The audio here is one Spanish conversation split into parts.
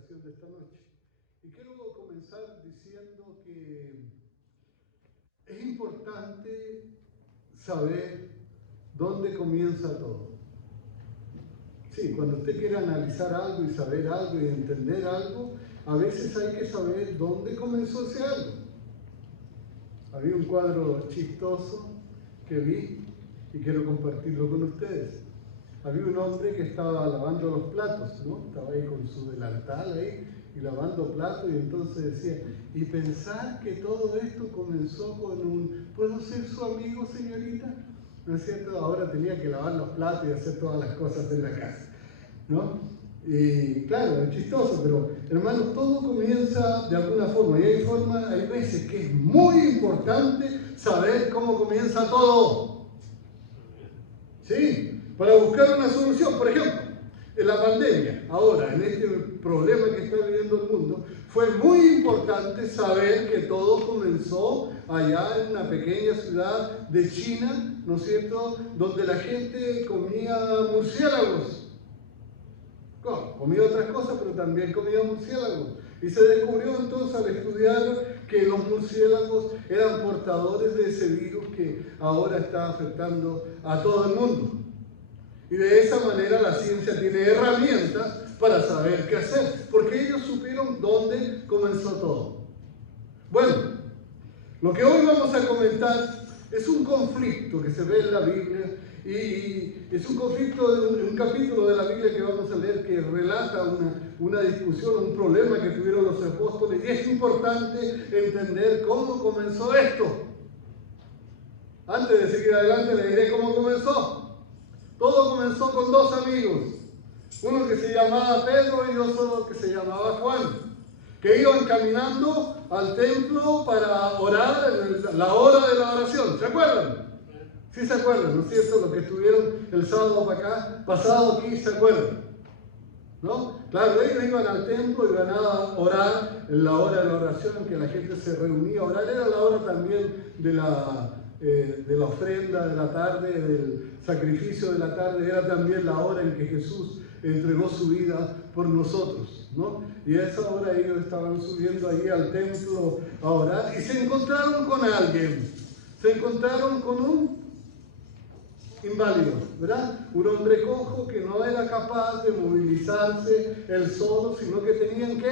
meditación de esta noche. Y quiero comenzar diciendo que es importante saber dónde comienza todo. Sí, cuando usted quiere analizar algo y saber algo y entender algo, a veces hay que saber dónde comenzó ese algo. Había un cuadro chistoso que vi y quiero compartirlo con ustedes. Había un hombre que estaba lavando los platos, ¿no? Estaba ahí con su delantal ahí y lavando platos, y entonces decía, y pensar que todo esto comenzó con un, ¿puedo ser su amigo, señorita? ¿No es cierto? Ahora tenía que lavar los platos y hacer todas las cosas de la casa, ¿no? Y claro, es chistoso, pero hermanos, todo comienza de alguna forma, y hay veces que es muy importante saber cómo comienza todo. ¿Sí? Para buscar una solución. Por ejemplo, en la pandemia, ahora, en este problema que está viviendo el mundo, fue muy importante saber que todo comenzó allá en una pequeña ciudad de China, ¿no es cierto?, donde la gente comía murciélagos. Comía otras cosas, pero también comía murciélagos. Y se descubrió entonces al estudiar que los murciélagos eran portadores de ese virus que ahora está afectando a todo el mundo. Y de esa manera la ciencia tiene herramientas para saber qué hacer, porque ellos supieron dónde comenzó todo. Bueno, lo que hoy vamos a comentar es un conflicto que se ve en la Biblia, y es un conflicto de un capítulo de la Biblia que vamos a leer que relata una discusión, un problema que tuvieron los apóstoles, y es importante entender cómo comenzó esto. Antes de seguir adelante le diré cómo comenzó. Todo comenzó con dos amigos, uno que se llamaba Pedro y otro que se llamaba Juan, que iban caminando al templo para orar en la hora de la oración. ¿Se acuerdan? Sí se acuerdan, ¿no es cierto? Los que estuvieron el sábado para acá, pasado aquí, ¿se acuerdan? ¿No? Claro, ellos iban al templo y iban a orar en la hora de la oración, en que la gente se reunía a orar. Era la hora también de la ofrenda de la tarde, del sacrificio de la tarde. Era también la hora en que Jesús entregó su vida por nosotros, ¿no? Y a esa hora ellos estaban subiendo ahí al templo a orar y se encontraron con alguien. Se encontraron con un inválido, ¿verdad? Un hombre cojo que no era capaz de movilizarse él solo, sino que tenían que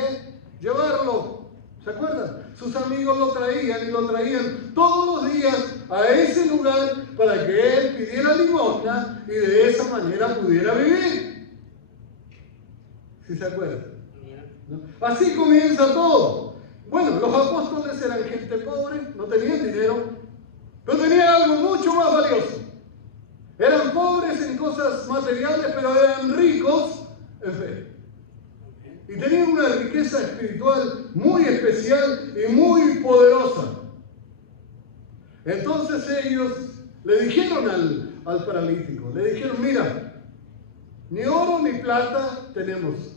llevarlo. ¿Se acuerdan? Sus amigos lo traían y lo traían todos los días a ese lugar para que él pidiera limosna y de esa manera pudiera vivir. ¿Sí se acuerdan? ¿No? Así comienza todo. Bueno, los apóstoles eran gente pobre, no tenían dinero, pero tenían algo mucho más valioso. Eran pobres en cosas materiales, pero eran ricos en fe. Y tenían una riqueza espiritual muy especial y muy poderosa. Entonces ellos le dijeron al paralítico, le dijeron, mira, ni oro ni plata tenemos,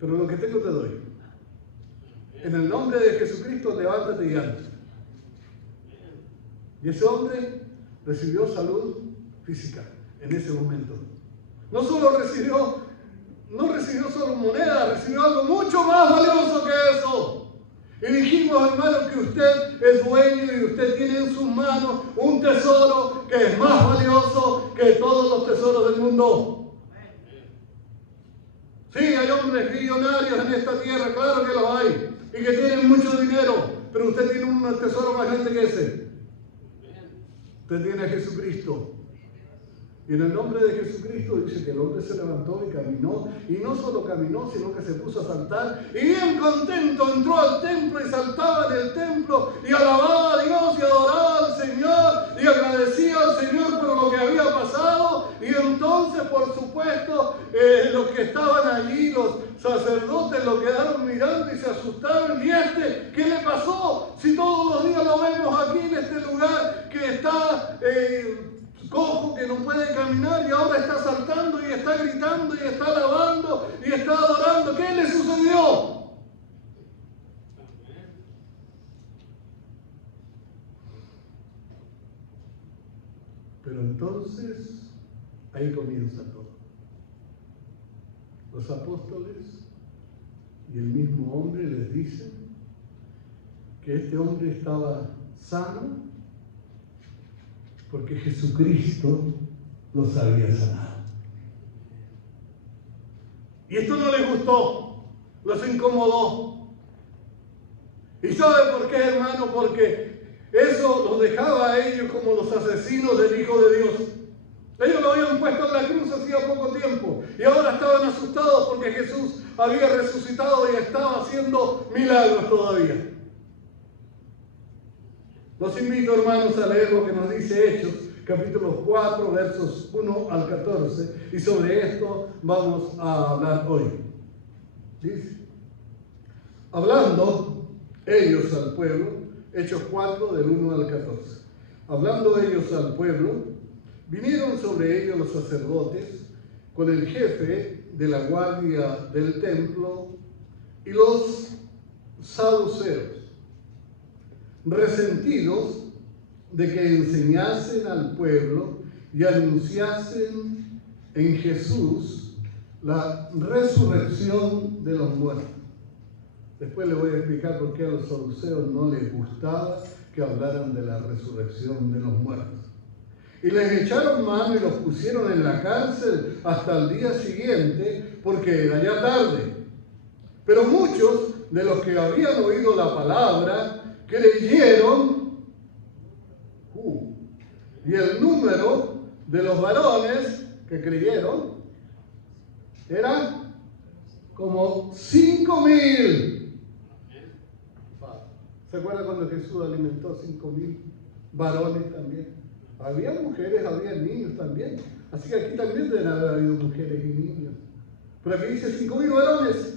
pero lo que tengo te doy. En el nombre de Jesucristo, levántate y anda. Y ese hombre recibió salud física en ese momento. No recibió solo moneda, recibió algo mucho más valioso que eso. Y dijimos, hermano, que usted es dueño y usted tiene en sus manos un tesoro que es más valioso que todos los tesoros del mundo. Sí, hay hombres millonarios en esta tierra, claro que los hay, y que tienen mucho dinero, pero usted tiene un tesoro más grande que ese. Usted tiene a Jesucristo. Y en el nombre de Jesucristo dice que el hombre se levantó y caminó, y no solo caminó, sino que se puso a saltar, y bien contento entró al templo y saltaba en el templo, y alababa a Dios y adoraba al Señor, y agradecía al Señor por lo que había pasado. Y entonces, por supuesto, los que estaban allí, los sacerdotes, lo quedaron mirando y se asustaron. ¿Y qué le pasó? Si todos los días lo vemos aquí en este lugar que está cojo, que no puede caminar, y ahora está saltando y está gritando y está alabando y está adorando. ¿Qué le sucedió? Pero entonces ahí comienza todo. Los apóstoles Y el mismo hombre les dice que este hombre estaba sano porque Jesucristo los había sanado. Y esto no les gustó, los incomodó. ¿Y sabe por qué, hermano? Porque eso los dejaba a ellos como los asesinos del Hijo de Dios. Ellos lo habían puesto en la cruz hacía poco tiempo y ahora estaban asustados porque Jesús había resucitado y estaba haciendo milagros todavía. Los invito, hermanos, a leer lo que nos dice Hechos, capítulo 4, versos 1 al 14, y sobre esto vamos a hablar hoy. Dice, hablando ellos al pueblo, Hechos 4, del 1 al 14. Hablando ellos al pueblo, vinieron sobre ellos los sacerdotes con el jefe de la guardia del templo y los saduceos, resentidos de que enseñasen al pueblo y anunciasen en Jesús la resurrección de los muertos. Después les voy a explicar por qué a los saduceos no les gustaba que hablaran de la resurrección de los muertos. Y les echaron mano y los pusieron en la cárcel hasta el día siguiente, porque era ya tarde. Pero muchos de los que habían oído la palabra creyeron, y el número de los varones que creyeron era como 5.000. ¿Se acuerdan cuando Jesús alimentó 5.000 varones también? Había mujeres, había niños también. Así que aquí también deben haber habido mujeres y niños. Pero aquí dice 5.000 varones.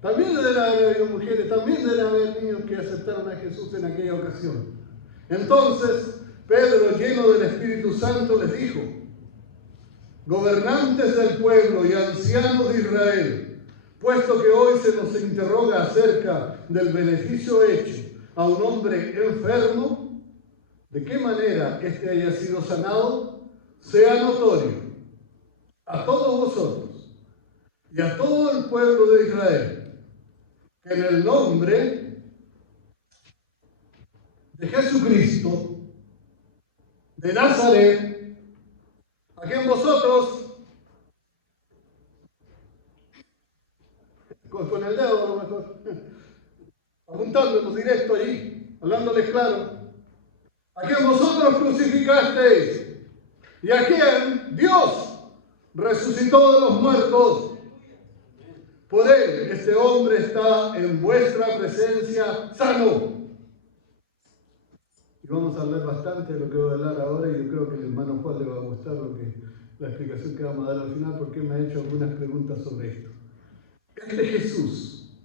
También deben haber habido mujeres, también deben haber niños que aceptaron a Jesús en aquella ocasión. Entonces, Pedro, lleno del Espíritu Santo, les dijo: gobernantes del pueblo y ancianos de Israel, puesto que hoy se nos interroga acerca del beneficio hecho a un hombre enfermo, de qué manera éste haya sido sanado, sea notorio a todos vosotros y a todo el pueblo de Israel, que en el nombre de Jesucristo de Nazaret, a quien vosotros, con el dedo a lo mejor, apuntándonos directo allí, hablándoles claro, a quien vosotros crucificasteis y a quien Dios resucitó de los muertos. Por él, este hombre está en vuestra presencia sano. Y vamos a hablar bastante de lo que voy a hablar ahora, y yo creo que al hermano Juan le va a gustar la explicación que vamos a dar al final, porque me ha hecho algunas preguntas sobre esto. Este Jesús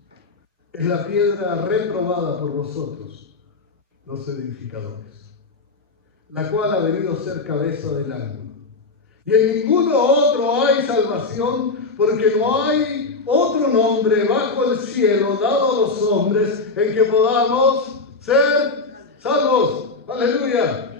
es la piedra reprobada por vosotros, los edificadores, la cual ha venido a ser cabeza del ángulo. Y en ninguno otro hay salvación, porque no hay otro nombre bajo el cielo dado a los hombres en que podamos ser salvos. ¡Aleluya!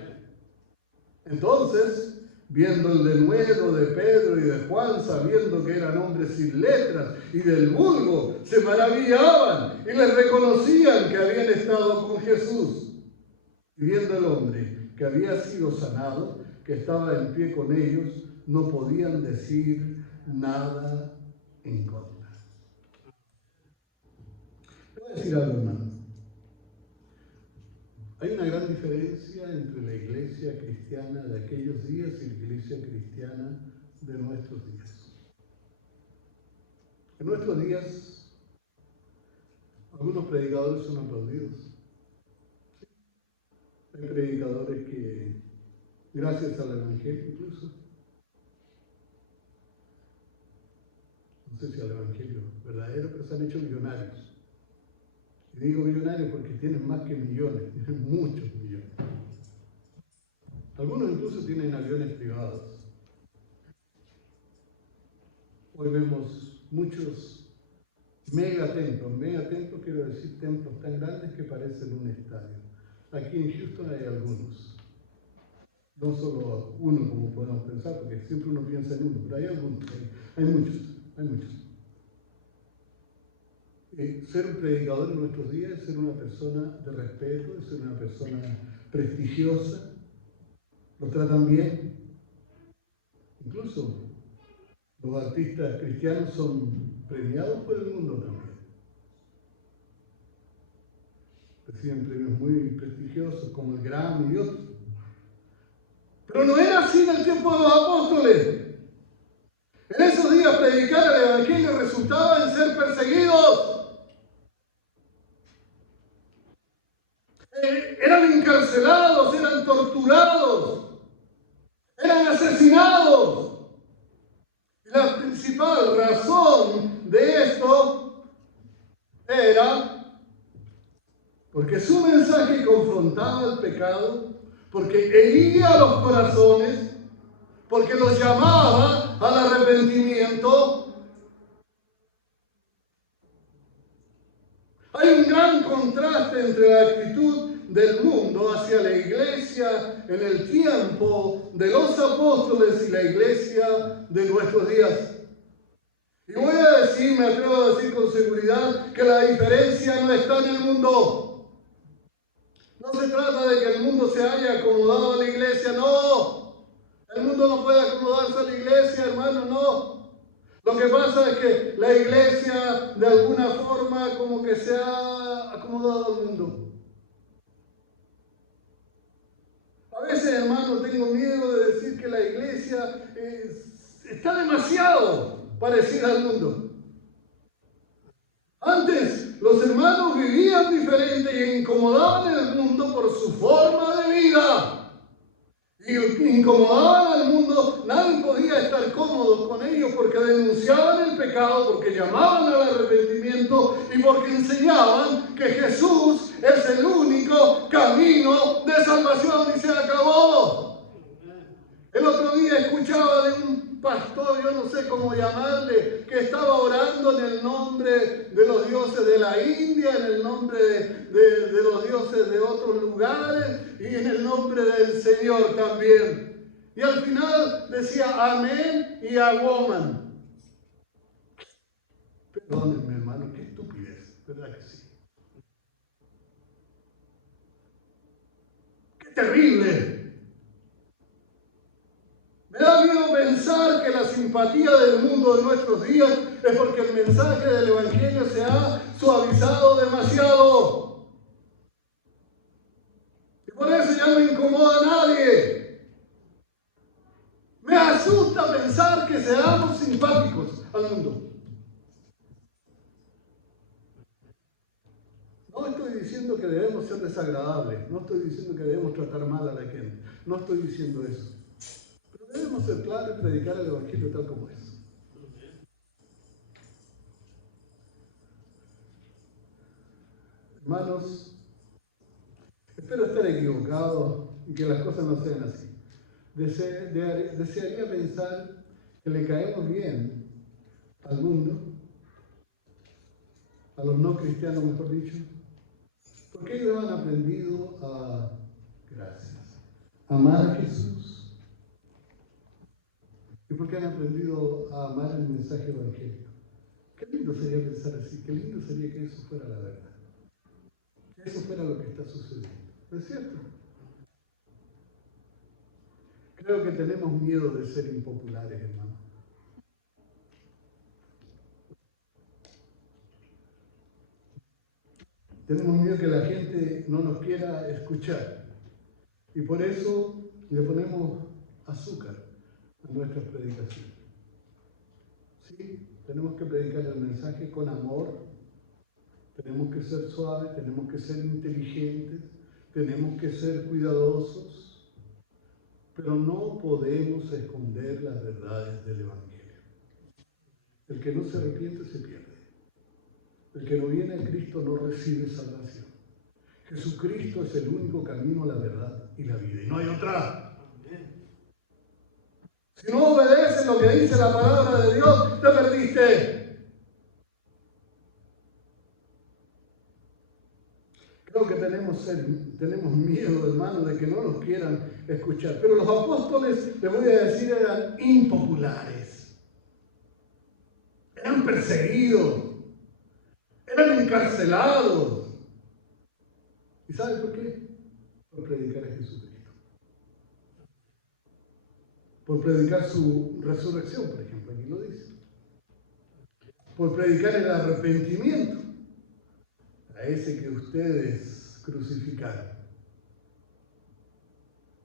Entonces, viendo el denuedo de Pedro y de Juan, sabiendo que eran hombres sin letras y del vulgo, se maravillaban y les reconocían que habían estado con Jesús. Y viendo el hombre que había sido sanado, que estaba en pie con ellos, no podían decir nada en contra. Voy a decir algo, hermano. Hay una gran diferencia entre la iglesia cristiana de aquellos días y la iglesia cristiana de nuestros días. En nuestros días, algunos predicadores son aplaudidos. Hay predicadores que, gracias al Evangelio incluso, no sé si al Evangelio verdadero, pero se han hecho millonarios. Y digo millonarios porque tienen más que millones, tienen muchos millones. Algunos incluso tienen aviones privados. Hoy vemos muchos megatemplos. Megatemplos quiero decir templos tan grandes que parecen un estadio. Aquí en Houston hay algunos. No solo uno como podemos pensar, porque siempre uno piensa en uno, pero hay algunos, hay muchos, hay muchos. ser un predicador en nuestros días es ser una persona de respeto, es ser una persona prestigiosa. Lo tratan bien. Incluso los artistas cristianos son premiados por el mundo también. Reciben premios muy prestigiosos como el Grammy y otros. Pero no era así en el tiempo de los apóstoles. En esos días predicar el Evangelio resultaba en ser perseguidos. Eran encarcelados, eran torturados, eran asesinados. Y la principal razón de esto era porque su mensaje confrontaba el pecado, porque hería los corazones, porque los llamaba al arrepentimiento. Hay un gran contraste entre la actitud del mundo hacia la iglesia en el tiempo de los apóstoles y la iglesia de nuestros días. Y voy a decir, me atrevo a decir con seguridad, que la diferencia no está en el mundo. No se trata de que el mundo se haya acomodado a la iglesia, no. El mundo no puede acomodarse a la iglesia, hermano, no. Lo que pasa es que la iglesia de alguna forma como que se ha acomodado al mundo. A veces, hermano, tengo miedo de decir que la iglesia está demasiado parecida al mundo. Antes los hermanos vivían diferente y incomodaban el mundo por su forma de vida. Y incomodaban al mundo, nadie podía estar cómodo con ellos porque denunciaban el pecado, porque llamaban al arrepentimiento y porque enseñaban que Jesús es el único camino de salvación y se acabó. El otro día escuchaba de un pastor, yo no sé cómo llamarle, que estaba orando en el nombre de los dioses de la India, en el nombre de los dioses de otros lugares y en el nombre del Señor también. Y al final decía amén y a woman. Perdónenme, hermano, qué estupidez, ¿verdad que sí? ¡Qué terrible! Me da miedo pensar que la simpatía del mundo de nuestros días es porque el mensaje del Evangelio se ha suavizado demasiado. Y por eso ya no incomoda a nadie. Me asusta pensar que seamos simpáticos al mundo. No estoy diciendo que debemos ser desagradables, no estoy diciendo que debemos tratar mal a la gente, no estoy diciendo eso. Debemos ser claros y predicar el Evangelio tal como es. Hermanos, espero estar equivocado y que las cosas no sean así. Desearía pensar que le caemos bien al mundo, a los no cristianos mejor dicho, porque ellos han aprendido a, amar a Jesús. Y porque han aprendido a amar el mensaje evangélico. Qué lindo sería pensar así, qué lindo sería que eso fuera la verdad. Que eso fuera lo que está sucediendo. ¿No es cierto? Creo que tenemos miedo de ser impopulares, hermano. Tenemos miedo que la gente no nos quiera escuchar. Y por eso le ponemos azúcar a nuestras predicaciones. Sí, tenemos que predicar el mensaje con amor, tenemos que ser suaves, tenemos que ser inteligentes, tenemos que ser cuidadosos, pero no podemos esconder las verdades del Evangelio. El que no se arrepiente se pierde. El que no viene a Cristo no recibe salvación. Jesucristo es el único camino, la verdad y la vida, y no hay otra. Si no obedeces lo que dice la palabra de Dios, te perdiste. Creo que tenemos miedo, hermano, de que no nos quieran escuchar. Pero los apóstoles, les voy a decir, eran impopulares. Eran perseguidos. eran encarcelados. ¿Y sabe por qué? Por predicar a Jesucristo. Por predicar su resurrección, por ejemplo, aquí lo dice. Por predicar el arrepentimiento a ese que ustedes crucificaron.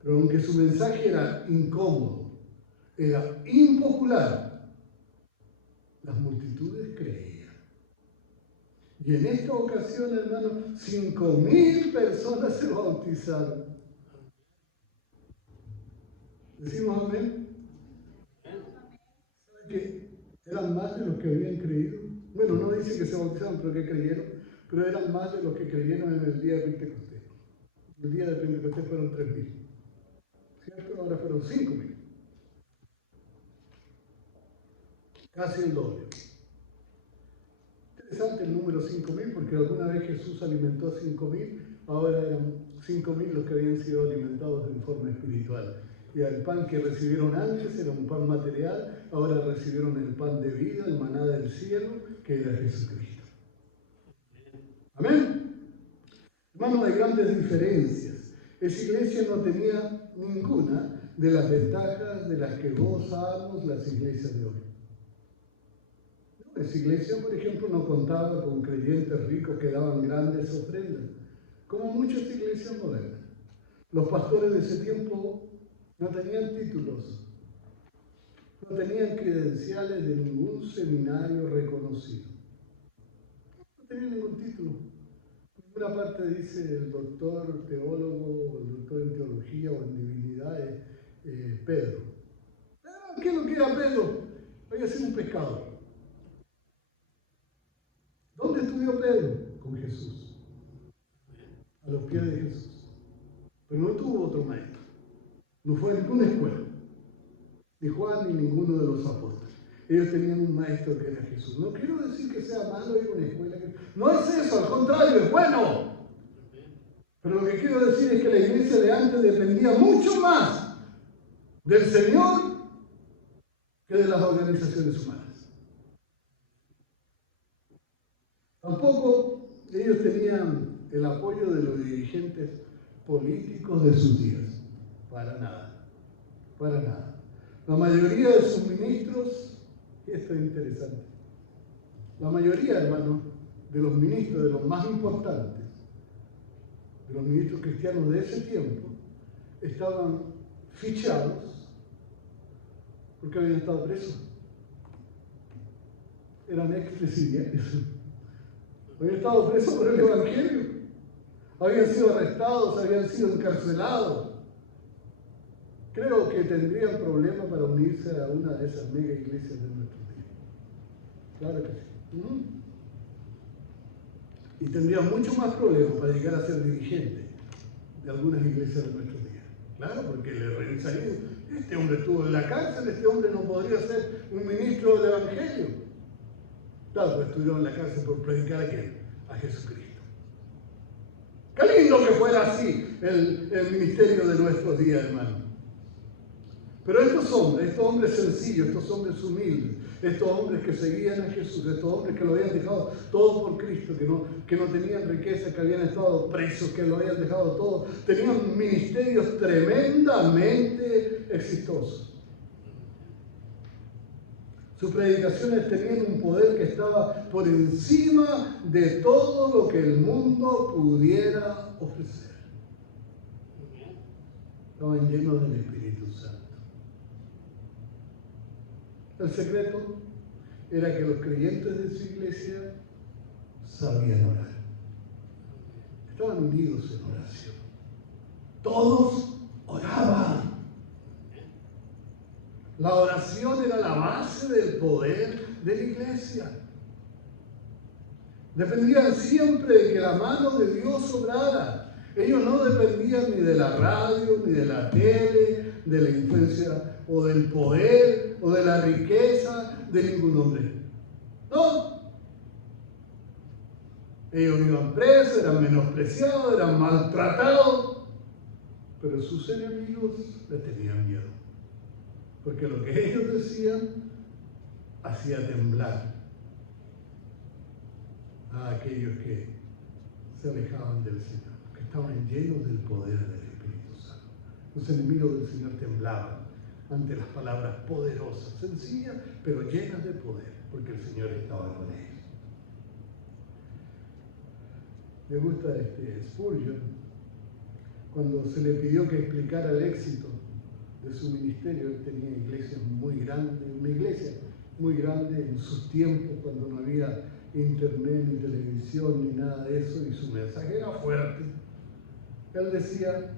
Pero aunque su mensaje era incómodo, era impopular, las multitudes creían. Y en esta ocasión, hermano, 5.000 personas se bautizaron. ¿Decimos amén? ¿Sabe que eran más de los que habían creído? Bueno, no dice que se bautizaron, pero que creyeron, pero eran más de los que creyeron en el día de Pentecostés. El día de Pentecostés fueron 3.000. ¿Cierto? Ahora fueron 5.000. Casi el doble. Interesante el número 5.000, porque alguna vez Jesús alimentó a 5.000, ahora eran 5.000 los que habían sido alimentados en forma espiritual. Y el pan que recibieron antes era un pan material, ahora recibieron el pan de vida, el maná del cielo, que era Jesucristo. Amén. Hermanos, hay grandes diferencias. Esa iglesia no tenía ninguna de las ventajas de las que gozamos las iglesias de hoy. Esa iglesia, por ejemplo, no contaba con creyentes ricos que daban grandes ofrendas, como muchas iglesias modernas. Los pastores de ese tiempo no tenían títulos, no tenían credenciales de ningún seminario reconocido. No tenían ningún título. En una parte dice el doctor teólogo, o el doctor en teología o en divinidades, Pedro. ¿Qué es lo que era Pedro? Había sido un pescador. ¿Dónde estudió Pedro? Con Jesús. A los pies de Jesús. Pero no tuvo otro maestro. No fue a ninguna escuela. Ni Juan ni ninguno de los apóstoles. Ellos tenían un maestro que era Jesús. No quiero decir que sea malo ir a una escuela. No es eso, al contrario, es bueno. Pero lo que quiero decir es que la iglesia de antes dependía mucho más del Señor que de las organizaciones humanas. Tampoco ellos tenían el apoyo de los dirigentes políticos de sus días. Para nada. Para nada. La mayoría de sus ministros, y esto es interesante, la mayoría, hermano, de los ministros, de los más importantes, de los ministros cristianos de ese tiempo, estaban fichados porque habían estado presos. Eran expresidiarios. Habían estado presos por el Evangelio. Habían sido arrestados, habían sido encarcelados. Creo que tendrían problemas para unirse a una de esas mega iglesias de nuestros días. Claro que sí. Y tendrían mucho más problemas para llegar a ser dirigentes de algunas iglesias de nuestros días. Claro, porque le revisarían, este hombre estuvo en la cárcel, este hombre no podría ser un ministro del Evangelio. Claro, pues estuvieron en la cárcel por predicar a ¿quién? A Jesucristo. Qué lindo que fuera así el ministerio de nuestros días, hermano. Pero estos hombres sencillos, estos hombres humildes, estos hombres que seguían a Jesús, estos hombres que lo habían dejado todo por Cristo, que no tenían riqueza, que habían estado presos, que lo habían dejado todo, tenían ministerios tremendamente exitosos. Sus predicaciones tenían un poder que estaba por encima de todo lo que el mundo pudiera ofrecer. Estaban llenos del Espíritu Santo. El secreto era que los creyentes de su iglesia sabían orar. Estaban unidos en oración. Todos oraban. La oración era la base del poder de la iglesia. Dependían siempre de que la mano de Dios obrara. Ellos no dependían ni de la radio, ni de la tele, de la influencia o del poder o de la riqueza de ningún hombre. No. Ellos iban presos, eran menospreciados, eran maltratados, pero sus enemigos les tenían miedo. Porque lo que ellos decían hacía temblar a aquellos que se alejaban del Señor, que estaban llenos del poder del Espíritu Santo. Los enemigos del Señor temblaban ante las palabras poderosas, sencillas, pero llenas de poder, porque el Señor estaba con ellos. Me gusta Spurgeon, cuando se le pidió que explicara el éxito de su ministerio. Él tenía iglesias muy grandes, una iglesia muy grande en sus tiempos, cuando no había internet, ni televisión, ni nada de eso, y su mensaje era fuerte. Él decía,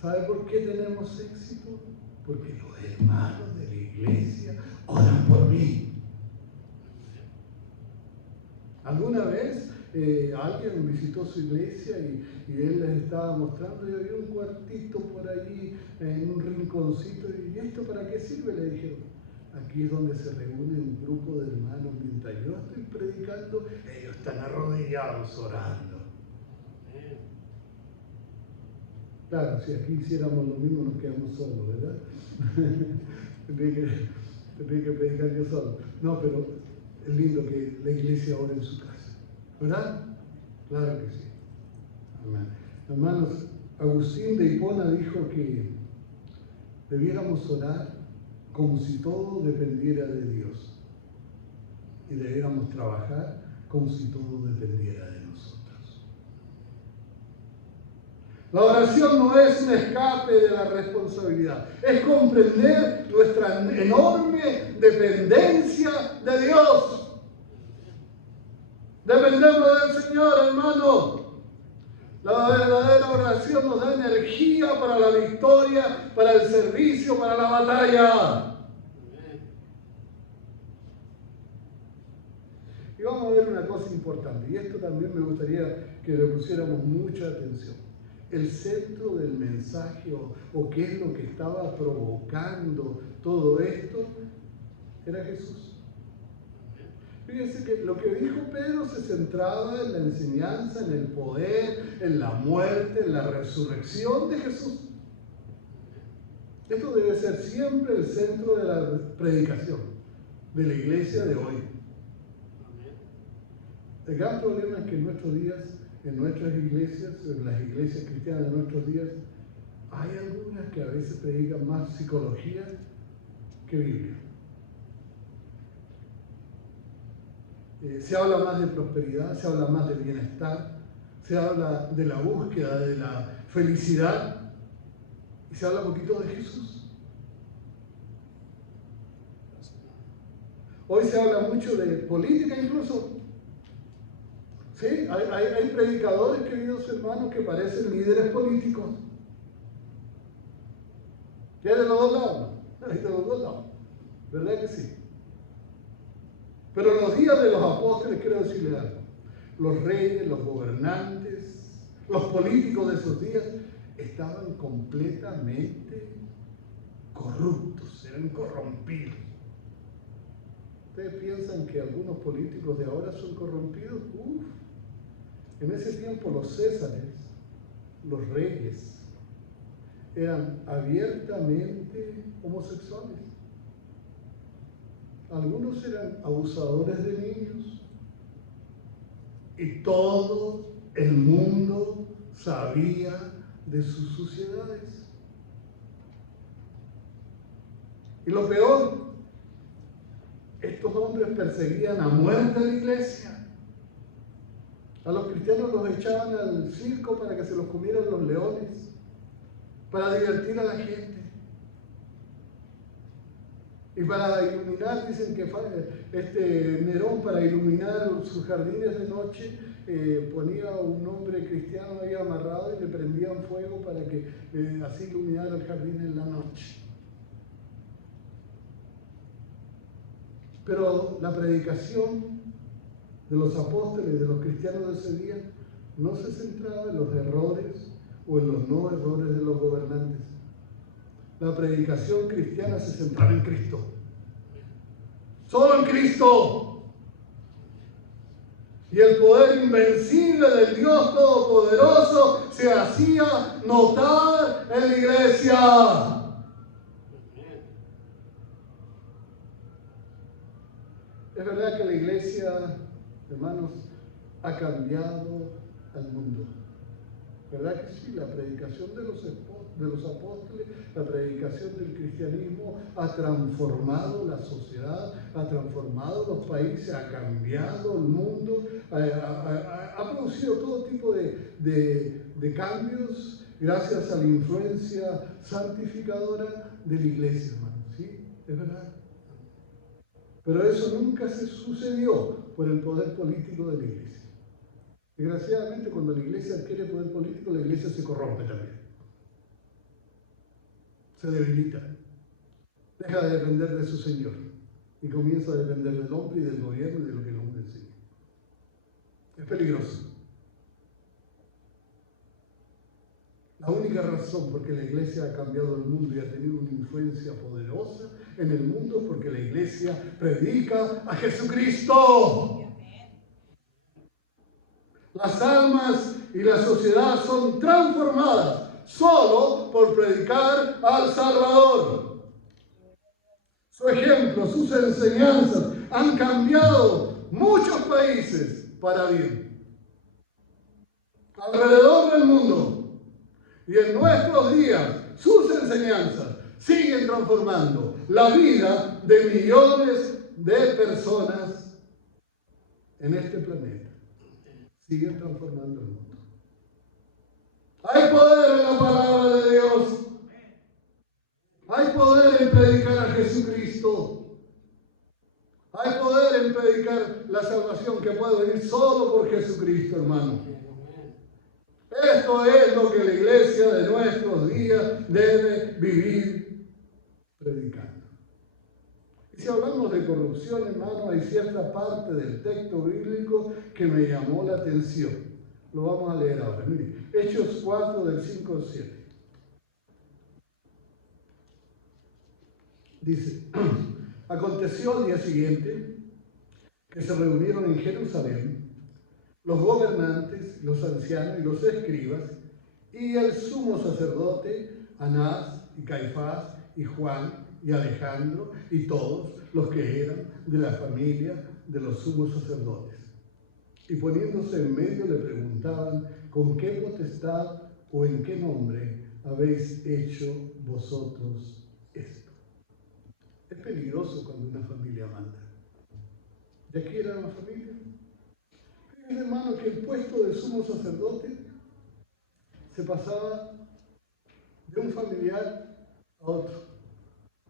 ¿sabe por qué tenemos éxito? Porque los hermanos de la iglesia oran por mí. ¿Alguna vez alguien visitó su iglesia y él les estaba mostrando, y había un cuartito por allí, en un rinconcito, y ¿esto para qué sirve? Le dijeron, aquí es donde se reúne un grupo de hermanos, mientras yo estoy predicando, ellos están arrodillados orando. Claro, si aquí hiciéramos lo mismo nos quedamos solos, ¿verdad? tendría que predicar yo solo. No, pero es lindo que la iglesia ore en su casa, ¿verdad? Claro que sí. Amén. Hermanos, Agustín de Hipona dijo que debiéramos orar como si todo dependiera de Dios, y debiéramos trabajar como si todo dependiera de nosotros. La oración no es un escape de la responsabilidad, es comprender nuestra enorme dependencia de Dios. Dependemos del Señor, hermano. La verdadera oración nos da energía para la victoria, para el servicio, para la batalla. Y vamos a ver una cosa importante, y esto también me gustaría que le pusiéramos mucha atención. El centro del mensaje, o qué es lo que estaba provocando todo esto, era Jesús. Fíjense que lo que dijo Pedro se centraba en la enseñanza, en el poder, en la muerte, en la resurrección de Jesús. Esto debe ser siempre el centro de la predicación de la iglesia de hoy. El gran problema es que en nuestros días, en nuestras iglesias, en las iglesias cristianas de nuestros días, hay algunas que a veces predican más psicología que Biblia. Se habla más de prosperidad, se habla más de bienestar, se habla de la búsqueda de la felicidad, y se habla un poquito de Jesús. Hoy se habla mucho de política incluso. Sí, hay predicadores, queridos hermanos, que parecen líderes políticos. ¿Qué de los dos lados? Hay de los dos lados. ¿Verdad que sí? Pero en los días de los apóstoles, quiero decirles algo, los reyes, los gobernantes, los políticos de esos días estaban completamente corruptos, eran corrompidos. ¿Ustedes piensan que algunos políticos de ahora son corrompidos? En ese tiempo los césares, los reyes, eran abiertamente homosexuales. Algunos eran abusadores de niños. Y todo el mundo sabía de sus suciedades. Y lo peor, estos hombres perseguían a muerte a la iglesia. A los cristianos los echaban al circo para que se los comieran los leones, para divertir a la gente. Y para iluminar, dicen que Nerón, para iluminar sus jardines de noche, ponía a un hombre cristiano ahí amarrado y le prendían fuego para que así iluminara el jardín en la noche. Pero la predicación de los apóstoles y de los cristianos de ese día no se centraba en los errores o en los no errores de los gobernantes. La predicación cristiana se centraba en Cristo. Solo en Cristo. Y el poder invencible del Dios Todopoderoso se hacía notar en la iglesia. Es verdad que la iglesia, hermanos, ha cambiado al mundo. ¿Verdad que sí? La predicación de los apóstoles, la predicación del cristianismo ha transformado la sociedad, ha transformado los países, ha cambiado el mundo, ha producido todo tipo de cambios gracias a la influencia santificadora de la iglesia, hermano. ¿Sí? Es verdad. Pero eso nunca se sucedió por el poder político de la iglesia. Desgraciadamente, cuando la iglesia adquiere poder político, la iglesia se corrompe también. Se debilita. Deja de depender de su Señor y comienza a depender del hombre y del gobierno y de lo que el hombre enseña. Es peligroso. La única razón por que la iglesia ha cambiado el mundo y ha tenido una influencia poderosa en el mundo es porque la iglesia predica a Jesucristo. Las almas y la sociedad son transformadas solo por predicar al Salvador. Su ejemplo, sus enseñanzas han cambiado muchos países para bien. Alrededor del mundo y en nuestros días, sus enseñanzas siguen transformando la vida de millones de personas en este planeta. Siguen transformando el mundo. Hay poder en la palabra de Dios. Hay poder en predicar a Jesucristo. Hay poder en predicar la salvación que puede venir solo por Jesucristo, hermano. Esto es lo que la iglesia de nuestros días debe vivir predicando. Y si hablamos de corrupción, hermano, hay cierta parte del texto bíblico que me llamó la atención. Lo vamos a leer ahora. Mire, Hechos 4, del 5 al 7. Dice, aconteció al día siguiente que se reunieron en Jerusalén los gobernantes, los ancianos y los escribas, y el sumo sacerdote, Anás y Caifás y Juan y Alejandro y todos los que eran de la familia de los sumos sacerdotes. Y poniéndose en medio le preguntaban, ¿con qué potestad o en qué nombre habéis hecho vosotros esto? Es peligroso cuando una familia manda. ¿De aquí era una familia? Fíjense, hermano, que el puesto de sumo sacerdote se pasaba de un familiar a otro,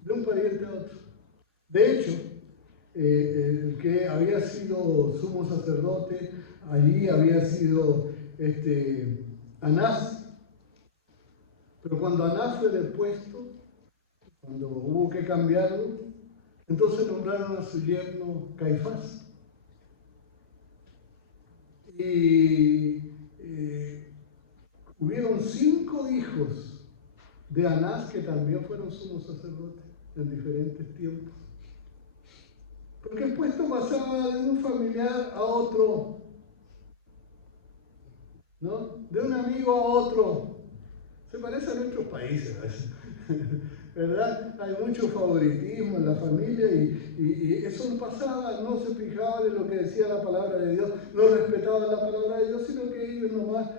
de un pariente a otro. De hecho, el que había sido sumo sacerdote, allí había sido Anás. Pero cuando Anás fue depuesto, cuando hubo que cambiarlo, entonces nombraron a su yerno Caifás. Y hubieron 5 hijos de Anás que también fueron sumos sacerdotes en diferentes tiempos. Porque el puesto pasaba de un familiar a otro, ¿no? De un amigo a otro. Se parece a nuestros países, ¿verdad? Hay mucho favoritismo en la familia y eso no pasaba, no se fijaba en lo que decía la palabra de Dios, no respetaban la palabra de Dios, sino que ellos nomás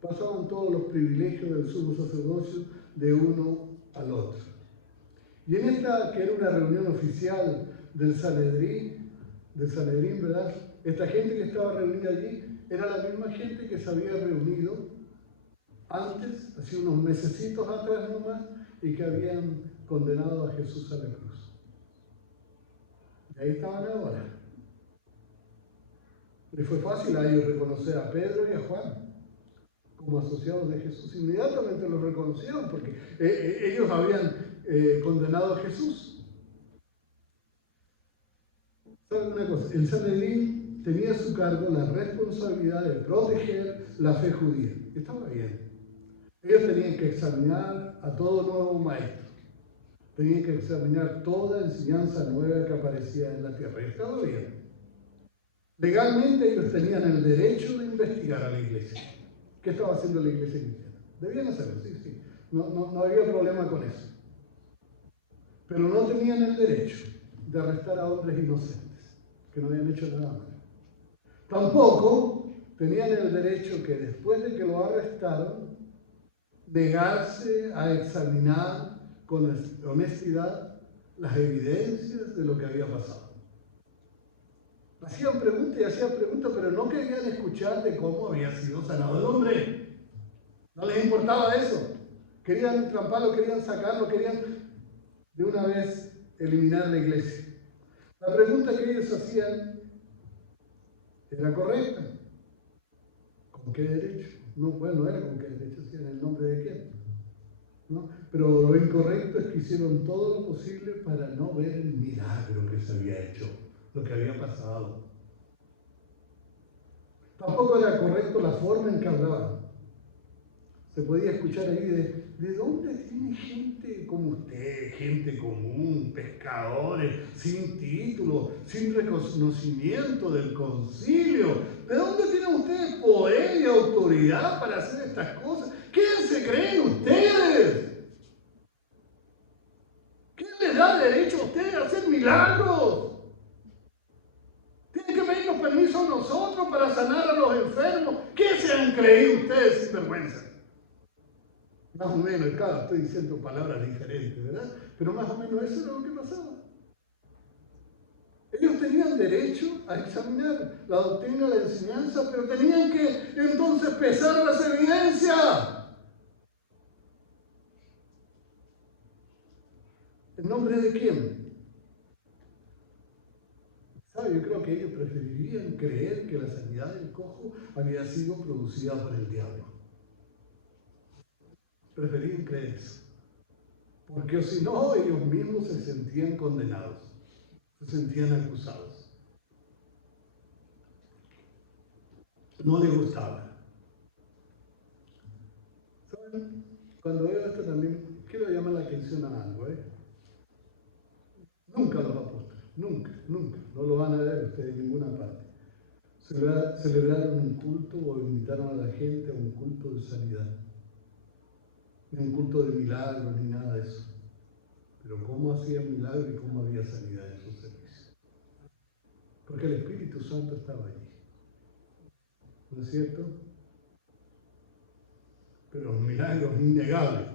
pasaban todos los privilegios del sumo sacerdocio de uno al otro. Y en esta, que era una reunión oficial del Sanedrín, ¿verdad? Esta gente que estaba reunida allí era la misma gente que se había reunido antes, hace unos mesecitos atrás nomás, y que habían condenado a Jesús a la cruz. Y ahí estaban ahora. Les fue fácil a ellos reconocer a Pedro y a Juan como asociados de Jesús. Inmediatamente los reconocieron porque ellos habían condenado a Jesús. ¿Saben una cosa? El Sanedrín tenía a su cargo la responsabilidad de proteger la fe judía. Estaba bien. Ellos tenían que examinar a todo nuevo maestro. Tenían que examinar toda enseñanza nueva que aparecía en la tierra. Y estaba bien. Legalmente ellos tenían el derecho de investigar a la iglesia. ¿Qué estaba haciendo la iglesia cristiana? Debían hacerlo, sí. No había problema con eso. Pero no tenían el derecho de arrestar a hombres inocentes, que no habían hecho nada malo. Tampoco tenían el derecho que después de que lo arrestaron, negarse a examinar con honestidad las evidencias de lo que había pasado. Hacían preguntas y hacían preguntas, pero no querían escuchar de cómo había sido sanado el hombre. No les importaba eso. Querían entramparlo, querían sacarlo, querían de una vez eliminar la iglesia. La pregunta que ellos hacían era correcta. ¿Con qué derecho? No, bueno, no era con qué derecho, sino en el nombre de quién, ¿no? Pero lo incorrecto es que hicieron todo lo posible para no ver el milagro que se había hecho, lo que había pasado. Tampoco era correcto la forma en que hablaban. Se podía escuchar ahí de dónde tiene gente como usted, gente común, pescadores, sin título, sin reconocimiento del concilio. ¿De dónde tienen ustedes poder y autoridad para hacer estas cosas? ¿Quién se creen ustedes? ¿Quién les da derecho a ustedes a hacer milagros? Tienen que pedirnos permiso a nosotros para sanar a los enfermos. ¿Qué se han creído ustedes sin vergüenza? Más o menos, claro, estoy diciendo palabras diferentes, ¿verdad? Pero más o menos eso era lo que pasaba. Ellos tenían derecho a examinar la doctrina, la enseñanza, pero tenían que entonces pesar las evidencias. ¿En nombre de quién? ¿Sabe? Yo creo que ellos preferirían creer que la sanidad del cojo había sido producida por el diablo. Preferían creer eso. Porque si no, ellos mismos se sentían condenados, se sentían acusados. No les gustaba. ¿Saben? Cuando veo esto también, quiero llamar la atención a algo. Nunca los apóstoles, nunca, no lo van a ver ustedes en ninguna parte. Celebraron un culto o invitaron a la gente a un culto de sanidad. Ni un culto de milagros, ni nada de eso. Pero cómo hacían milagros y cómo había sanidad en sus servicios. Porque el Espíritu Santo estaba allí. ¿No es cierto? Pero los milagros innegables.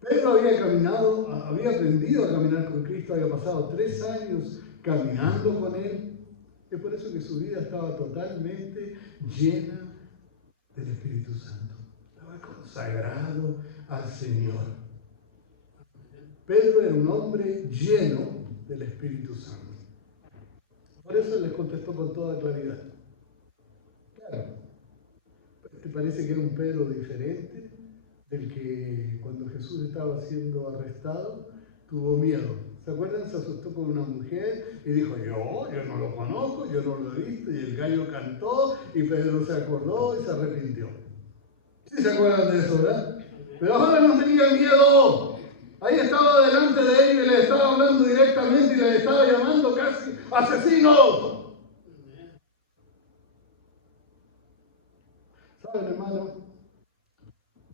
Pedro había aprendido a caminar con Cristo, había pasado 3 años caminando con Él. Es por eso que su vida estaba totalmente llena del Espíritu Santo. Estaba consagrado al Señor. Pedro era un hombre lleno del Espíritu Santo. Por eso les contestó con toda claridad. Claro, ¿te parece que era un Pedro diferente del que cuando Jesús estaba siendo arrestado tuvo miedo? ¿Se acuerdan? Se asustó con una mujer y dijo, yo no lo conozco, yo no lo he visto, y el gallo cantó y Pedro se acordó y se arrepintió. ¿Sí se acuerdan de eso, verdad? Pero ahora no tenía miedo. Ahí estaba delante de él y le estaba hablando directamente y le estaba llamando casi asesino. ¿Saben, hermano?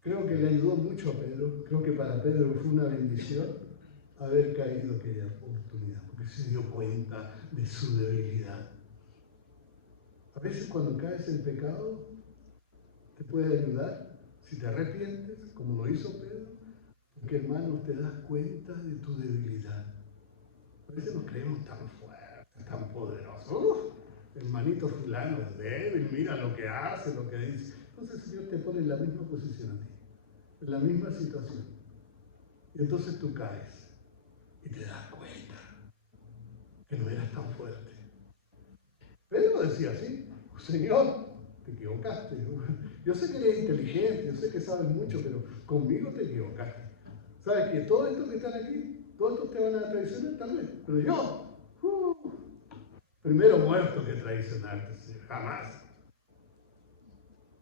Creo que le ayudó mucho a Pedro. Creo que para Pedro fue una bendición haber caído aquella oportunidad, porque se dio cuenta de su debilidad. A veces cuando caes en pecado, te puede ayudar, si te arrepientes, como lo hizo Pedro, porque hermano, te das cuenta de tu debilidad. A veces nos creemos tan fuertes, tan poderosos. Hermanito fulano es débil, mira lo que hace, lo que dice. Entonces el Señor te pone en la misma posición a ti, en la misma situación. Y entonces tú caes y te das cuenta que no eras tan fuerte. Pedro decía así, Señor, te equivocaste. Yo sé que eres inteligente, yo sé que sabes mucho, pero conmigo te equivocaste. ¿Sabes que todos estos que están aquí, todos estos te van a traicionar tal vez? Pero yo, primero muerto que traicionarte, Señor, jamás.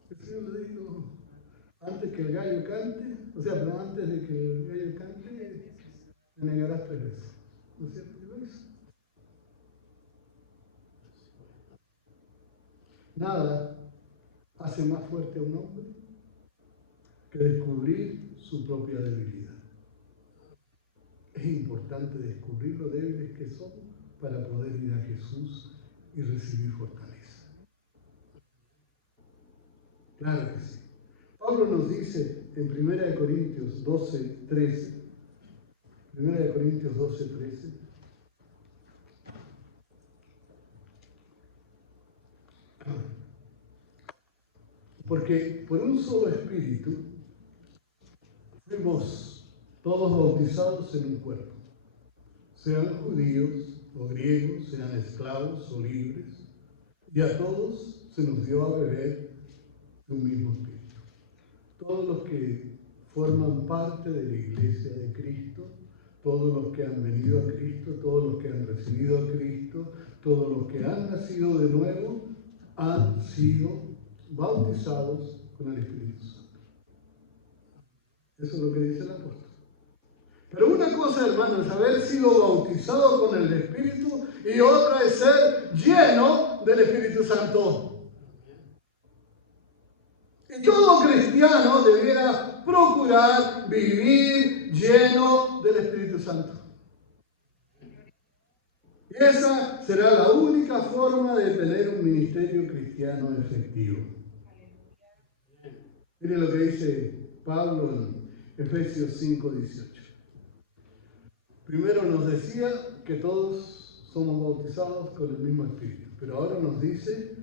El Señor le dijo, antes que el gallo cante, o sea, pero antes de que el gallo cante, me negarás 3 veces. ¿No es cierto? Y lo hizo. Nada hace más fuerte a un hombre que descubrir su propia debilidad. Es importante descubrir lo débiles que somos para poder ir a Jesús y recibir fortaleza. Claro que sí. Pablo nos dice en 1 Corintios 12:13, 1 Corintios 12:13, porque por un solo espíritu fuimos todos bautizados en un cuerpo, sean judíos o griegos, sean esclavos o libres, y a todos se nos dio a beber de un mismo espíritu. Todos los que forman parte de la iglesia de Cristo, todos los que han venido a Cristo, todos los que han recibido a Cristo, todos los que han nacido de nuevo, han sido bautizados con el Espíritu Santo. Eso es lo que dice el apóstol. Pero una cosa, hermano, es haber sido bautizado con el Espíritu y otra es ser lleno del Espíritu Santo. Y todo cristiano debiera procurar vivir lleno del Espíritu Santo. Y esa será la única forma de tener un ministerio cristiano efectivo. Miren lo que dice Pablo en Efesios 5:18. Primero nos decía que todos somos bautizados con el mismo Espíritu, pero ahora nos dice: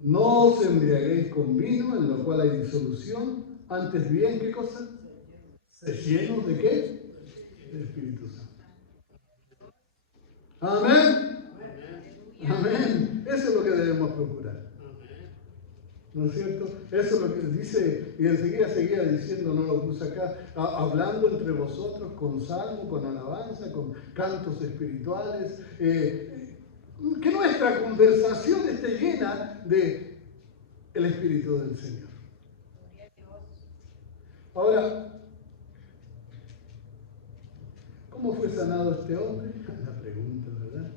no os embriaguéis con vino, en lo cual hay disolución, antes bien, ¿qué cosa? ¿Se llenos de qué? Del Espíritu Santo. Amén. Amén. Eso es lo que debemos procurar. ¿No es cierto? Eso es lo que dice, y enseguida seguía diciendo, no lo puse acá, hablando entre vosotros con salmo, con alabanza, con cantos espirituales, que nuestra conversación esté llena de el Espíritu del Señor. Ahora, ¿cómo fue sanado este hombre? La pregunta, ¿verdad?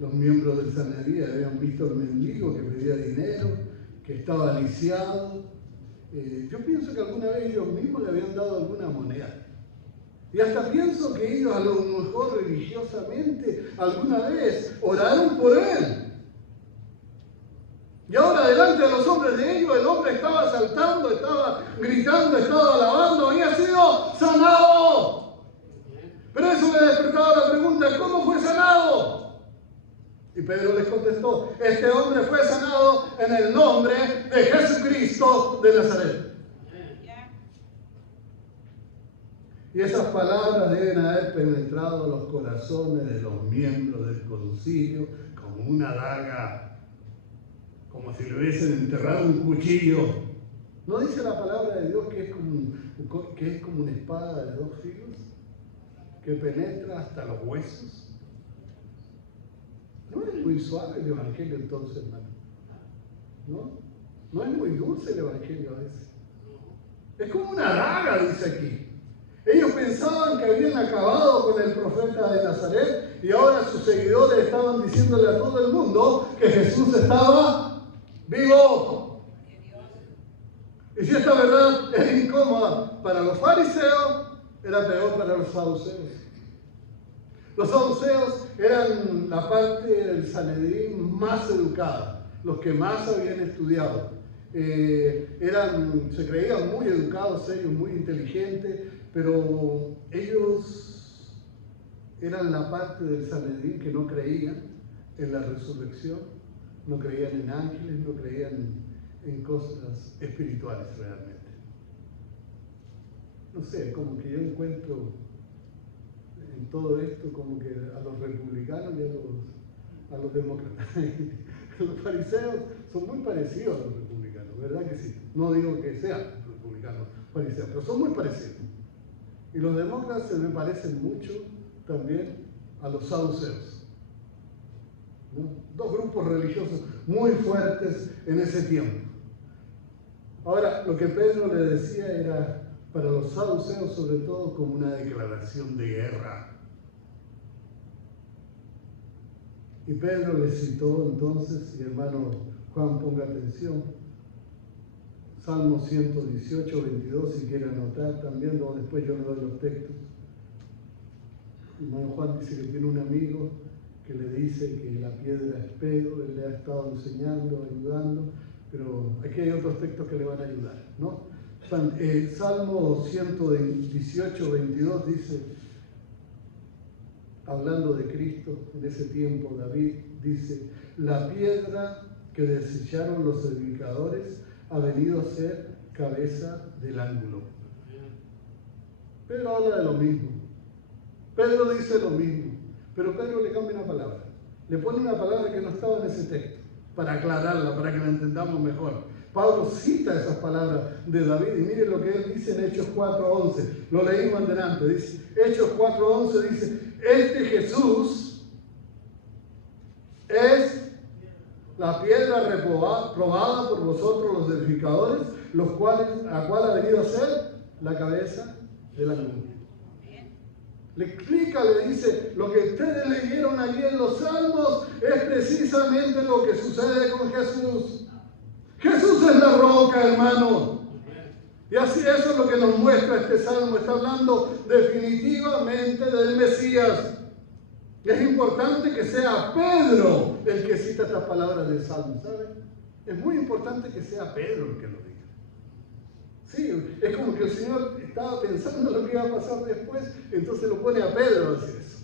Los miembros del Sanedrín habían visto al mendigo que pedía dinero, que estaba lisiado. Yo pienso que alguna vez ellos mismos le habían dado alguna moneda. Y hasta pienso que ellos a lo mejor religiosamente alguna vez oraron por él. Y ahora delante de los hombres de ellos el hombre estaba saltando, estaba gritando, estaba alabando, había sido sanado. Pero eso le despertaba la pregunta: ¿cómo fue sanado? Y Pedro les contestó: este hombre fue sanado en el nombre de Jesucristo de Nazaret. Y esas palabras deben haber penetrado los corazones de los miembros del concilio como una daga, como si le hubiesen enterrado un cuchillo. ¿No dice la palabra de Dios que es como una espada de dos filos? Que penetra hasta los huesos. No es muy suave el Evangelio entonces, hermano. No es muy dulce el Evangelio a veces. Es como una daga, dice aquí. Ellos pensaban que habían acabado con el profeta de Nazaret y ahora sus seguidores estaban diciéndole a todo el mundo que Jesús estaba vivo. Y si esta verdad es incómoda para los fariseos, era peor para los saduceos. Los saduceos eran la parte del Sanedrín más educada, los que más habían estudiado. Se creían muy educados ellos, muy inteligentes, pero ellos eran la parte del Sanedrín que no creían en la resurrección, no creían en ángeles, no creían en cosas espirituales realmente. No sé, como que yo encuentro en todo esto como que a los republicanos y a los demócratas. Los fariseos son muy parecidos a los republicanos, ¿verdad que sí? No digo que sean republicanos fariseos, pero son muy parecidos. Y los demócratas se me parecen mucho también a los saduceos, ¿no? Dos grupos religiosos muy fuertes en ese tiempo. Ahora, lo que Pedro le decía era para los saduceos sobre todo como una declaración de guerra. Y Pedro le citó entonces, y hermano Juan ponga atención, Salmo 118, 22, si quiere anotar también, donde después yo le doy los textos. Hermano Juan dice que tiene un amigo que le dice que la piedra es Pedro, él le ha estado enseñando, ayudando, pero aquí hay otros textos que le van a ayudar, ¿no? Salmo 118, 22 dice, hablando de Cristo, en ese tiempo David dice, la piedra que desecharon los edificadores ha venido a ser cabeza del ángulo. Pedro habla de lo mismo. Pedro dice lo mismo, pero Pedro le cambia una palabra. Le pone una palabra que no estaba en ese texto, para aclararla, para que la entendamos mejor. Pablo cita esas palabras de David y miren lo que él dice en Hechos 4:11. Lo leímos delante. Dice, Hechos 4:11 dice, este Jesús es la piedra probada por vosotros los edificadores, a cual ha venido a ser la cabeza del ángulo. Le explica, le dice, lo que ustedes leyeron allí en los Salmos es precisamente lo que sucede con Jesús. Jesús es la roca, hermano. Y así eso es lo que nos muestra este Salmo. Está hablando definitivamente del Mesías. Y es importante que sea Pedro el que cita estas palabras del Salmo, ¿saben? Es muy importante que sea Pedro el que lo diga. Sí, es como que el Señor estaba pensando en lo que iba a pasar después, entonces lo pone a Pedro a hacer eso.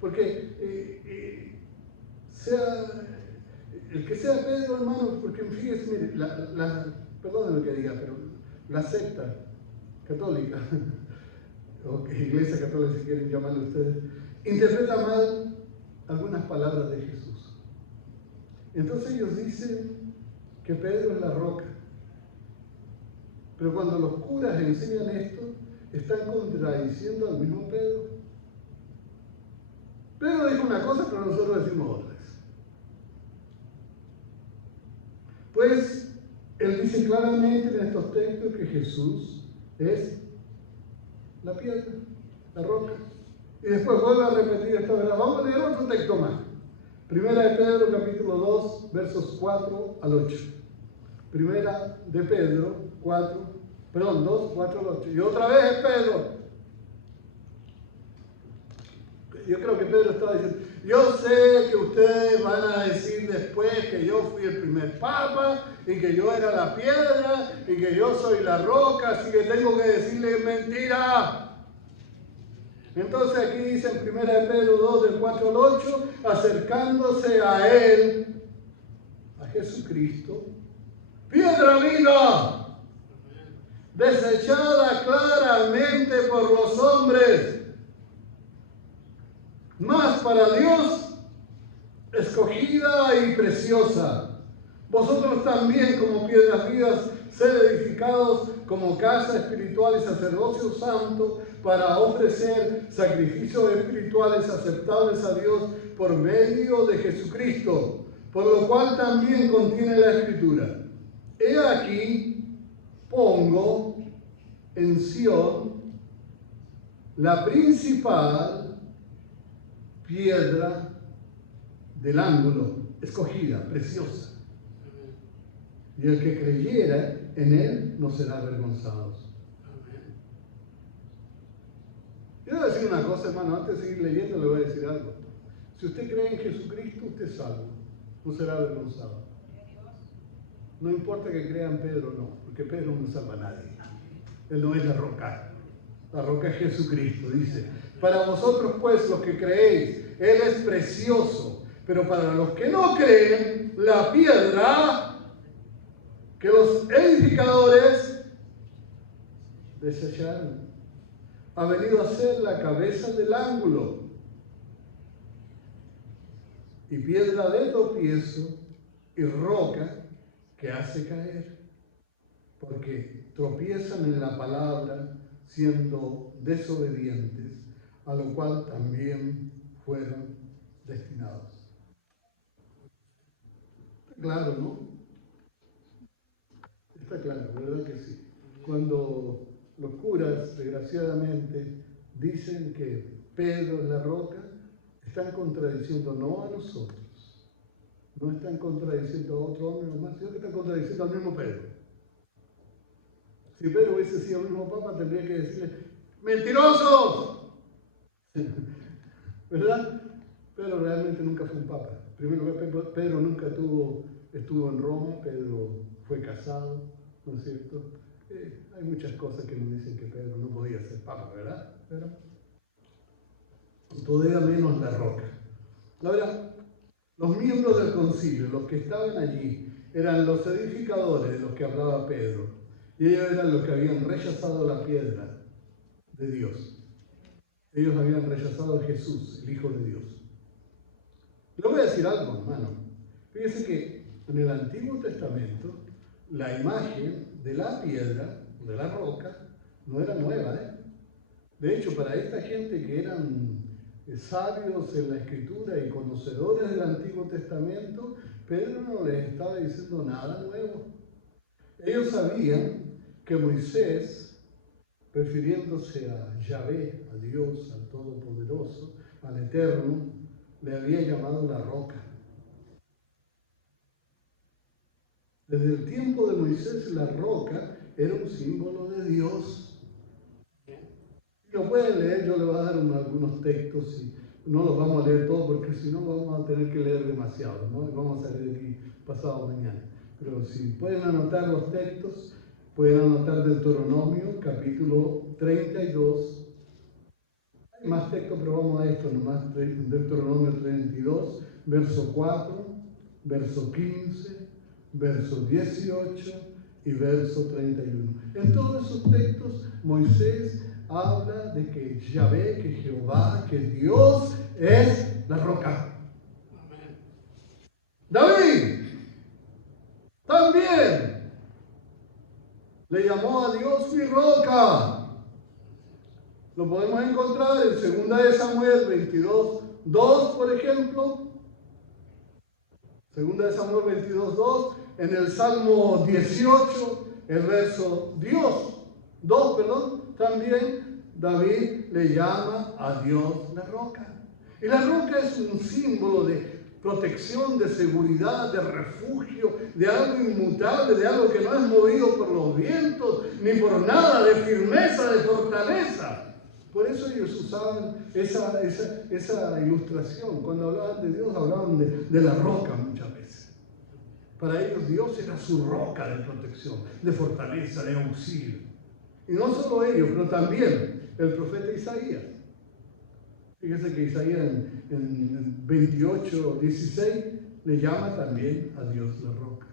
Porque el que sea Pedro, hermano, porque fíjense, mire, perdónenme que diga, pero la secta católica, o iglesia católica si quieren llamarle ustedes, interpreta mal algunas palabras de Jesús. Entonces ellos dicen que Pedro es la roca. Pero cuando los curas enseñan esto, están contradiciendo al mismo Pedro. Pedro dijo una cosa, pero nosotros decimos otra. Pues él dice claramente en estos textos que Jesús es la piedra, la roca. Y después vuelve a repetir esta verdad. Vamos a leer otro texto más. Primera de Pedro, capítulo 2, versos 4 al 8. Primera de Pedro, 2, 4 al 8. Y otra vez es Pedro. Yo creo que Pedro estaba diciendo, yo sé que ustedes van a decir después que yo fui el primer papa y que yo era la piedra y que yo soy la roca, así que tengo que decirles mentira. Entonces aquí dice en 1 Pedro 2, del 4 al 8, acercándose a él, a Jesucristo, piedra viva, desechada claramente por los hombres, mas para Dios escogida y preciosa. Vosotros también como piedras vivas, sed edificados como casa espiritual y sacerdocio santo para ofrecer sacrificios espirituales aceptables a Dios por medio de Jesucristo, por lo cual también contiene la Escritura. He aquí, pongo en Sión la principal piedra del ángulo, escogida, preciosa. Y el que creyera en él no será avergonzado. Yo voy a decir una cosa, hermano, antes de seguir leyendo le voy a decir algo. Si usted cree en Jesucristo, usted es salvo, no será avergonzado. No importa que crea en Pedro, no, porque Pedro no salva a nadie. Él no es la roca es Jesucristo, dice. Para vosotros pues, los que creéis, Él es precioso, pero para los que no creen, la piedra que los edificadores desecharon ha venido a ser la cabeza del ángulo y piedra de tropiezo y roca que hace caer, porque tropiezan en la palabra siendo desobedientes, a lo cual también fueron destinados. Está claro, ¿no? Está claro, ¿verdad que sí? Cuando los curas, desgraciadamente, dicen que Pedro es la roca, están contradiciendo no a nosotros, no están contradiciendo a otro hombre nomás, sino que están contradiciendo al mismo Pedro. Si Pedro hubiese sido el mismo papa, tendría que decirle, ¡mentirosos! ¿Verdad? Pedro realmente nunca fue un papa. Primero, Pedro nunca tuvo estuvo en Roma, Pedro fue casado, ¿no es cierto? Hay muchas cosas que nos dicen que Pedro no podía ser papa, ¿verdad? Pero todavía menos la roca. Ahora, los miembros del concilio, los que estaban allí, eran los edificadores de los que hablaba Pedro, y ellos eran los que habían rechazado la piedra de Dios. Ellos habían rechazado a Jesús, el Hijo de Dios. Le voy a decir algo, hermano. Fíjese que en el Antiguo Testamento, la imagen de la piedra, de la roca, no era nueva, ¿eh? De hecho, para esta gente que eran sabios en la Escritura y conocedores del Antiguo Testamento, Pedro no les estaba diciendo nada nuevo. Ellos sabían que Moisés, refiriéndose a Yahvé, a Dios, al Todopoderoso, al Eterno, le había llamado la roca. Desde el tiempo de Moisés, la roca era un símbolo de Dios. Si lo pueden leer, yo les voy a dar algunos textos y no los vamos a leer todos porque si no vamos a tener que leer demasiado, ¿no? Y vamos a salir de aquí pasado mañana. Pero si pueden anotar los textos, pueden anotar Deuteronomio, capítulo 32. Hay más textos, pero vamos a esto nomás. Deuteronomio 32, verso 4, verso 15, verso 18 y verso 31. En todos esos textos, Moisés habla de que Yahvé, que Jehová, que Dios es la roca. David también le llamó a Dios mi roca. Lo podemos encontrar en 2 de Samuel 22, 2, por ejemplo. 2 de Samuel 22, 2. En el Salmo 18, el verso 2, también David le llama a Dios la roca. Y la roca es un símbolo de protección, de seguridad, de refugio, de algo inmutable, de algo que no es movido por los vientos, ni por nada, de firmeza, de fortaleza. Por eso ellos usaban esa ilustración. Cuando hablaban de Dios, hablaban de la roca muchas veces. Para ellos Dios era su roca de protección, de fortaleza, de auxilio. Y no solo ellos, pero también el profeta Isaías. Fíjese que Isaías en 28, 16 le llama también a Dios la roca.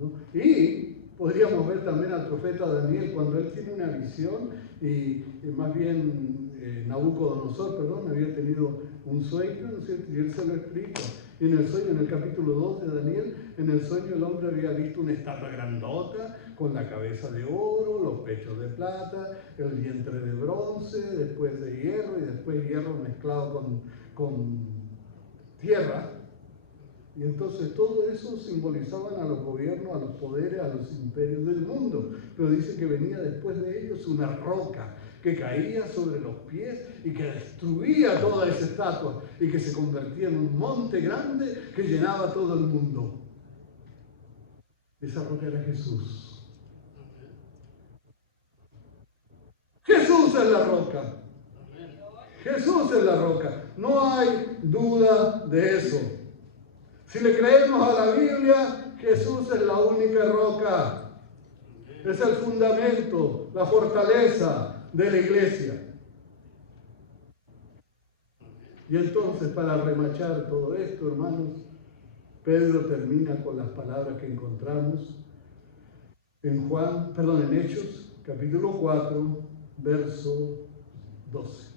¿No? Y podríamos ver también al profeta Daniel cuando él tiene una visión y más bien Nabucodonosor, había tenido un sueño, ¿no es cierto? Y él se lo explica. Y en el sueño, en el capítulo 2 de Daniel, en el sueño el hombre había visto una estatua grandota con la cabeza de oro, los pechos de plata, el vientre de bronce, después de hierro y después hierro mezclado con tierra. Y entonces todo eso simbolizaban a los gobiernos, a los poderes, a los imperios del mundo. Pero dice que venía después de ellos una roca que caía sobre los pies y que destruía toda esa estatua y que se convertía en un monte grande que llenaba todo el mundo. Esa roca era Jesús. Jesús es la roca. Jesús es la roca. No hay duda de eso. Si le creemos a la Biblia, Jesús es la única roca. Es el fundamento, la fortaleza de la iglesia. Y entonces, para remachar todo esto, hermanos, Pedro termina con las palabras que encontramos en Hechos, capítulo 4, verso 12.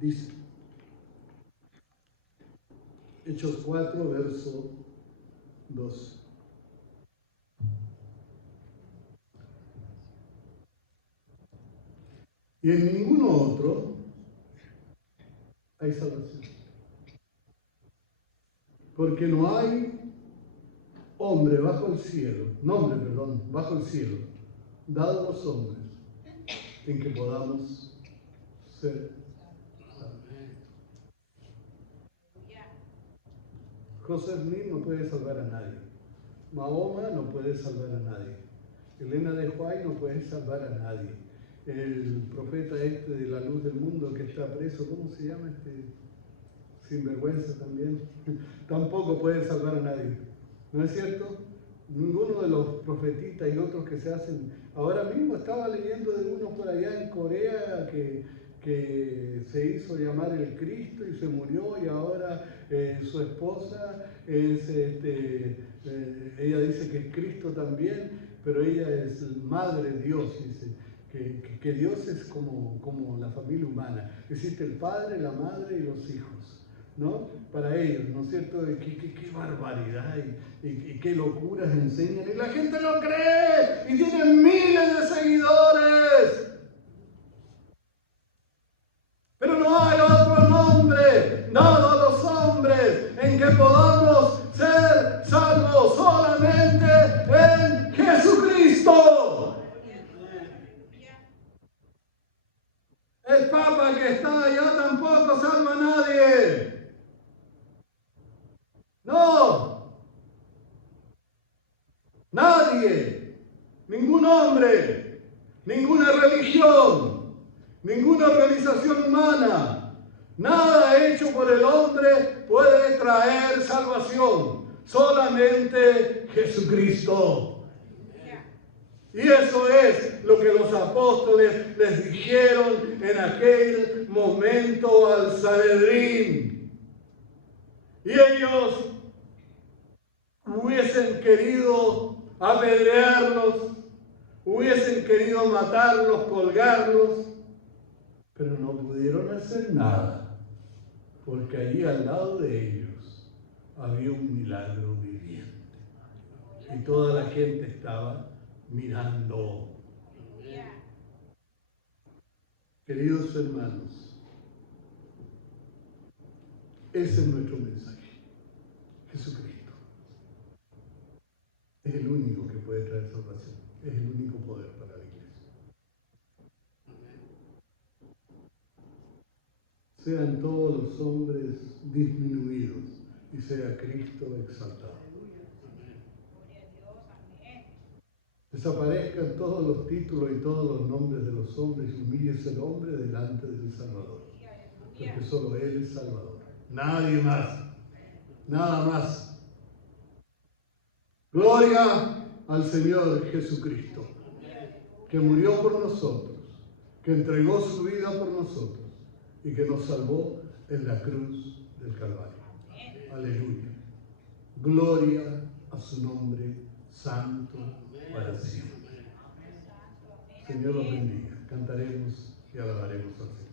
Dice, Hechos 4, verso 2. Y en ninguno otro hay salvación. Porque no hay nombre bajo el cielo, dado a los hombres, en que podamos ser salvos. José Smith no puede salvar a nadie. Mahoma no puede salvar a nadie. Elena de White no puede salvar a nadie. el profeta este de la luz del mundo que está preso, ¿cómo se llama este? Sinvergüenza también, tampoco puede salvar a nadie, ¿no es cierto? Ninguno de los profetitas y otros que se hacen, ahora mismo estaba leyendo de uno por allá en Corea que se hizo llamar el Cristo y se murió, y ahora su esposa es, ella dice que es Cristo también, pero ella es madre de Dios, dice. Que Dios es como la familia humana. Existe el padre, la madre y los hijos, ¿no? Para ellos, ¿no es cierto? Qué barbaridad y qué locuras enseñan. Y la gente lo cree y tienen miles de seguidores. Pero no hay otro nombre dado a los hombres en que podamos ser salvos, solamente en Jesucristo. El Papa que está allá tampoco salva a nadie. No. Nadie. Ningún hombre. Ninguna religión. Ninguna organización humana. Nada hecho por el hombre puede traer salvación. Solamente Jesucristo. Y eso es lo que los apóstoles les dijeron en aquel momento al Sanedrín. Y ellos hubiesen querido apedrearlos, hubiesen querido matarlos, colgarlos, pero no pudieron hacer nada, porque allí al lado de ellos había un milagro viviente. Y toda la gente estaba mirando. Queridos hermanos, ese es nuestro mensaje. Jesucristo es el único que puede traer salvación, es el único poder para la iglesia. Sean todos los hombres disminuidos y sea Cristo exaltado. Desaparezcan todos los títulos y todos los nombres de los hombres y humíllese el hombre delante del Salvador. Porque solo Él es Salvador. Nadie más. Nada más. Gloria al Señor Jesucristo, que murió por nosotros, que entregó su vida por nosotros y que nos salvó en la cruz del Calvario. Aleluya. Gloria a su nombre santo para siempre. Señor los bendiga. Cantaremos y alabaremos al Señor.